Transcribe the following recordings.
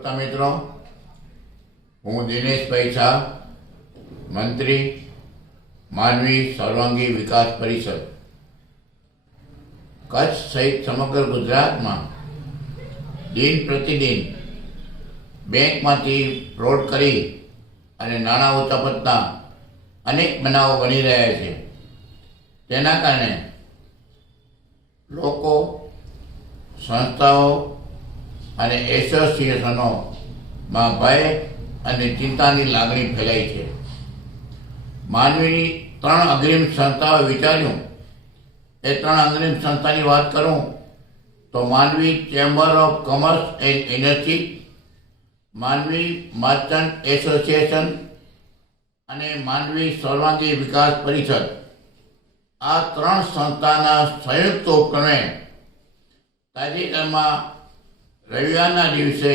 શ્રોતા મિત્રો, હું દિનેશભાઈ શાહ, મંત્રી, માનવી સર્વાંગી વિકાસ પરિષદ. કચ્છ સહિત સમગ્ર ગુજરાતમાં દિન પ્રતિદિન બેંકમાંથી ફ્રોડ કરી અને નાણાં ઉતાપતના અનેક બનાવો બની રહ્યા છે. તેના કારણે લોકો, સંસ્થાઓ અને એસોસિએશનોમાં ભય અને ચિંતાની લાગણી ફેલાઈ છે. માનવીની ત્રણ અગ્રિમ સંસ્થાઓએ વિચાર્યું. એ ત્રણ અગ્રિમ સંસ્થાની વાત કરું તો Manavi chamber of commerce and industry Manavi merchant association અને માનવી સર્વાંગી વિકાસ પરિષદ. આ ત્રણ સંસ્થાના સંયુક્ત ઉપક્રમે તાજેતરમાં રવિવારના દિવસે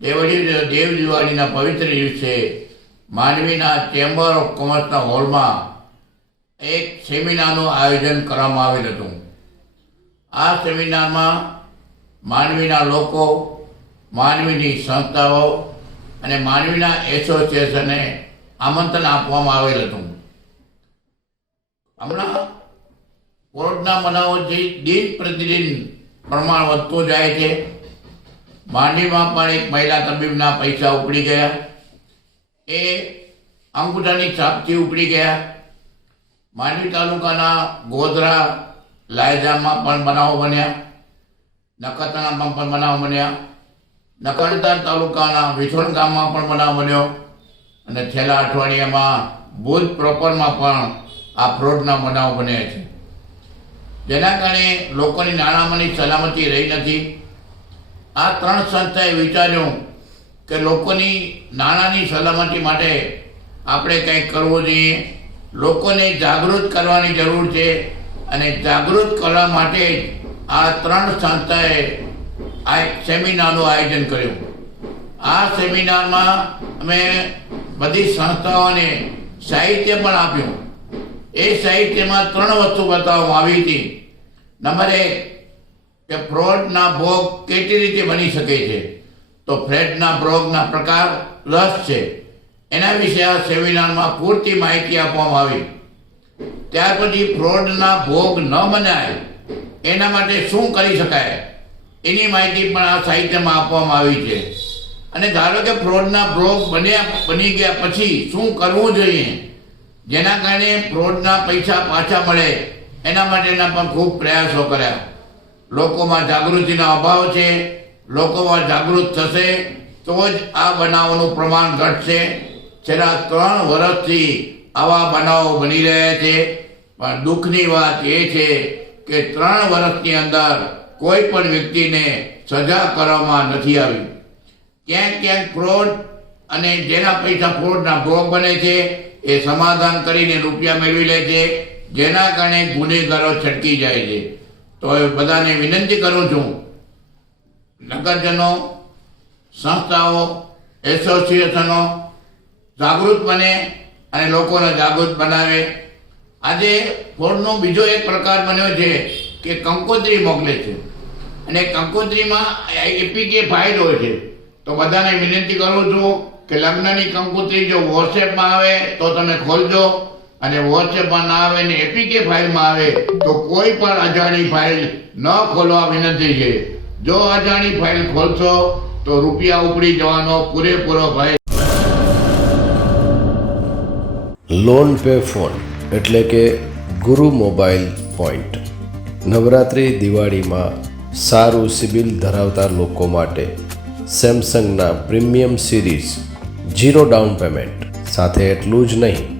દેવડી દેવ દિવાળીના પવિત્ર દિવસે માંડવીના ચેમ્બર ઓફ કોમર્સના હોલમાં એક સેમિનારનું આયોજન કરવામાં આવેલ હતું. આ સેમિનારમાં માંડવીના લોકો, માનવીની સંસ્થાઓ અને માનવીના એસોસિએશને આમંત્રણ આપવામાં આવેલ હતું. હમણાં કોર્ટના બનાવો જે દિન પ્રતિદિન પ્રમાણ વધતું જાય છે. માંડવીમાં પણ એક મહિલા તબીબના પૈસા ઉપડી ગયા. એ અંગૂઠાની છાપથી ઉપડી ગયા. માંડવી તાલુકાના ગોધરા લાયજામાં પણ બનાવો બન્યા. નખત્રાણામાં પણ બનાવ બન્યા. નખત્રાણા તાલુકાના વિછોણ ગામમાં પણ બનાવ બન્યો. અને છેલ્લા અઠવાડિયામાં ભુજ પ્રોપરમાં પણ આ ફ્રોડના બનાવો બન્યા છે. જેના કારણે લોકોની નાણાંમાંની સલામતી રહી નથી. આ ત્રણ સંસ્થાએ વિચાર્યું કે લોકોની નાણાંની સલામતી માટે આપણે કંઈક કરવું જોઈએ. લોકોને જાગૃત કરવાની જરૂર છે અને જાગૃત કરવા માટે આ ત્રણ સંસ્થાએ આ સેમિનારનું આયોજન કર્યું. આ સેમિનારમાં અમે બધી સંસ્થાઓને સાહિત્ય પણ આપ્યું. એ સાહિત્યમાં ત્રણ વસ્તુ બતાવવામાં આવી હતી. નંબર એક કે ફ્રોડના ભોગ કેટલી રીતે બની શકે છે? તો ફ્રેડના ભોગના પ્રકાર દસ છે. એના વિશે આ સેમિનારમાં પૂરતી માહિતી આપવામાં આવી. ત્યાર પછી ફ્રોડના ભોગ ન બનાય એના માટે શું કરી શકાય? એની માહિતી પણ આ સાહિત્યમાં આપવામાં આવી છે. અને ધારો કે ફ્રોડના ભોગ બન્યા, બની ગયા પછી શું કરવું જોઈએ? જેના કારણે ફ્રોડના પૈસા પાછા મળે, એના માટેના પણ ખૂબ પ્રયાસો કર્યા. લોકોમાં જાગૃતિનો અભાવ છે, લોકોમાં જાગૃત થશે, તો જ આ બનાવોનું પ્રમાણ ઘટશે. છેલ્લા ત્રણ વર્ષથી આવા બનાવો બની રહ્યા છે. પણ દુઃખની વાત એ છે કે ત્રણ વર્ષની અંદર કોઈ પણ વ્યક્તિને સજા કરવામાં નથી આવી. ક્યાંક ક્યાંક ફ્રોડ અને જેના પૈસા ફ્રોડના ભોગ બને છે, એ સમાધાન કરીને રૂપિયા મેળવી લે છે, જેના કારણે ગુનેગારો છટકી જાય છે. તો એ બધાને વિનંતી કરું છું. નગરજનો, સંસ્થાઓ, એસોસિએશનો જાગૃત બને અને લોકોને જાગૃત બનાવે. આજે ફોડનો બીજો એક પ્રકાર બન્યો છે કે કંકોત્રી મોકલે છે. અને કંકોત્રીમાં એપીકે ફાઇલ હોય છે. તો બધાને વિનંતી કરું છું કે લગ્નની કંકોત્રી જો વોટ્સએપમાં આવે તો તમે ખોલજો. અને વોટ્સએપમાં ના આવે ને એપીકે ફાઇલમાં આવે તો કોઈ પણ અજાણી ફાઇલ ન ખોલવા વિનંતી છે. જો અજાણી ફાઇલ ખોલશો તો રૂપિયા ઉપડી જવાનો પૂરેપૂરો ભય. લોન પે ફોન એટલે કે ગુરુ મોબાઈલ પોઈન્ટ. નવરાત્રિ દિવાળીમાં સારું સિબિલ ધરાવતા લોકો માટે સેમસંગના premium series zero down payment. સાથે એટલું જ નહીં